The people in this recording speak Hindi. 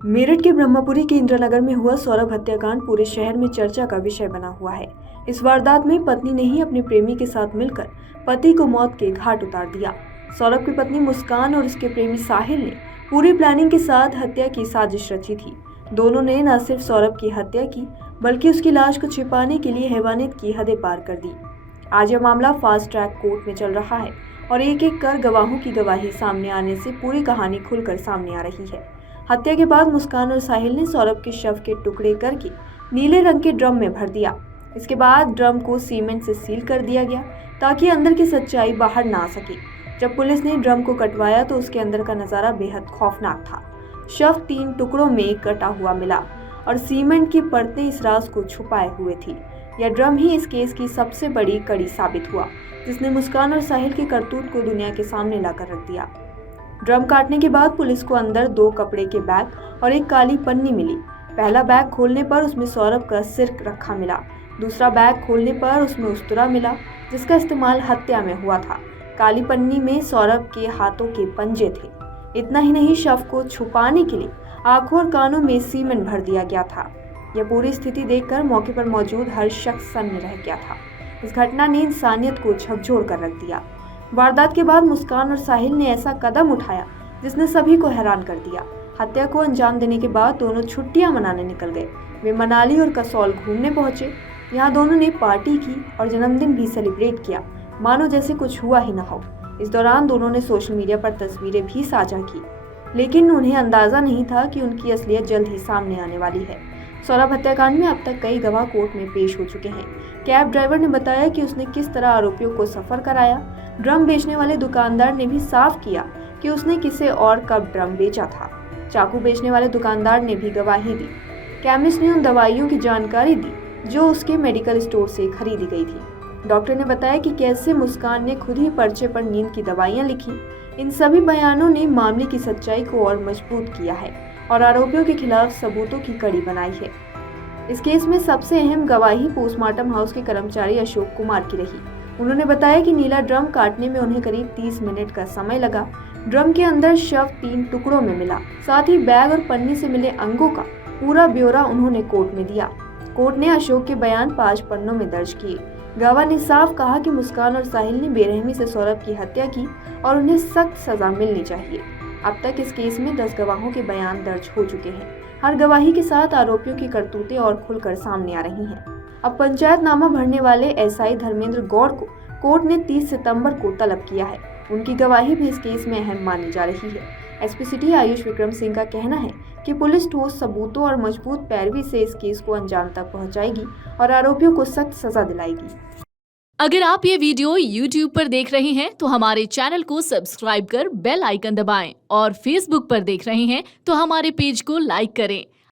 मेरठ के ब्रह्मपुरी के इंद्रनगर में हुआ सौरभ हत्याकांड पूरे शहर में चर्चा का विषय बना हुआ है। इस वारदात में पत्नी ने ही अपने प्रेमी के साथ मिलकर पति को मौत के घाट उतार दिया। सौरभ की पत्नी मुस्कान और उसके प्रेमी साहिल ने पूरी प्लानिंग के साथ हत्या की साजिश रची थी। दोनों ने न सिर्फ सौरभ की हत्या की बल्कि उसकी लाश को छिपाने के लिए हैवानियत की हदें पार कर दी। आज यह मामला फास्ट ट्रैक कोर्ट में चल रहा है और एक एक कर गवाहों की गवाही सामने आने से पूरी कहानी खुलकर सामने आ रही है। हत्या के बाद मुस्कान और साहिल ने सौरभ के शव के टुकड़े करके नीले रंग के ड्रम में भर दिया। इसके बाद ड्रम को सीमेंट से सील कर दिया गया ताकि अंदर की सच्चाई बाहर ना आ सके। जब पुलिस ने ड्रम को कटवाया तो उसके अंदर का नज़ारा बेहद खौफनाक था। शव 3 टुकड़ों में कटा हुआ मिला और सीमेंट की परतें इस राज को छुपाए हुए थी। यह ड्रम ही इस केस की सबसे बड़ी कड़ी साबित हुआ, जिसने मुस्कान और साहिल की करतूत को दुनिया के सामने लाकर रख दिया। ड्रम काटने के बाद पुलिस को अंदर 2 कपड़े के बैग और एक काली पन्नी मिली। पहला बैग खोलने पर उसमें सौरभ का सिर रखा मिला। दूसरा बैग खोलने पर उसमें उस्तरा मिला जिसका इस्तेमाल हत्या में हुआ था। काली पन्नी में सौरभ के हाथों के पंजे थे। इतना ही नहीं, शव को छुपाने के लिए आंखों और कानों में सीमेंट भर दिया गया था। यह पूरी स्थिति देखकर मौके पर मौजूद हर शख्स सन्न रह गया था। इस घटना ने इंसानियत को झकझोर कर रख दिया। वारदात के बाद मुस्कान और साहिल ने ऐसा कदम उठाया जिसने सभी को हैरान कर दिया। हत्या को अंजाम देने के बाद दोनों छुट्टियां मनाने निकल गए। वे मनाली और कसौल घूमने पहुंचे। यहाँ दोनों ने पार्टी की और जन्मदिन भी सेलिब्रेट किया, मानो जैसे कुछ हुआ ही न हो। इस दौरान दोनों ने सोशल मीडिया पर तस्वीरें भी साझा की, लेकिन उन्हें अंदाजा नहीं था कि उनकी असलियत जल्द ही सामने आने वाली है। सौरभ हत्याकांड में अब तक कई गवाह कोर्ट में पेश हो चुके हैं। कैब ड्राइवर ने बताया कि उसने किस तरह आरोपियों को सफर कराया। ड्रम बेचने वाले दुकानदार ने भी साफ किया कि उसने किसे और कब ड्रम बेचा था। चाकू बेचने वाले दुकानदार ने भी गवाही दी। केमिस्ट ने उन दवाइयों की जानकारी दी जो उसके मेडिकल स्टोर से खरीदी गई थी। डॉक्टर ने बताया कि कैसे मुस्कान ने खुद ही पर्चे पर नींद की दवाइयां लिखी। इन सभी बयानों ने मामले की सच्चाई को और मजबूत किया है और आरोपियों के खिलाफ सबूतों की कड़ी बनाई है। इस केस में सबसे अहम गवाही पोस्टमार्टम हाउस के कर्मचारी अशोक कुमार की रही। उन्होंने बताया कि नीला ड्रम काटने में उन्हें करीब 30 मिनट का समय लगा। ड्रम के अंदर शव 3 टुकड़ों में मिला। साथ ही बैग और पन्नी से मिले अंगों का पूरा ब्यौरा उन्होंने कोर्ट में दिया। कोर्ट ने अशोक के बयान 5 पन्नों में दर्ज किए। गवाह ने साफ कहा कि मुस्कान और साहिल ने बेरहमी से सौरभ की हत्या की और उन्हें सख्त सजा मिलनी चाहिए। अब तक इस केस में 10 गवाहों के बयान दर्ज हो चुके हैं। हर गवाही के साथ आरोपियों की करतूतें और खुलकर सामने आ रही हैं। अब पंचायतनामा भरने वाले एसआई धर्मेंद्र गौड़ को कोर्ट ने 30 सितंबर को तलब किया है। उनकी गवाही भी इस केस में अहम मानी जा रही है। एसपी सिटी आयुष विक्रम सिंह का कहना है कि पुलिस ठोस सबूतों और मजबूत पैरवी से इस केस को अंजाम तक पहुंचाएगी और आरोपियों को सख्त सजा दिलाएगी। अगर आप ये वीडियो YouTube पर देख रहे हैं तो हमारे चैनल को सब्सक्राइब कर बेल आइकन दबाएं और Facebook पर देख रहे हैं तो हमारे पेज को लाइक करें।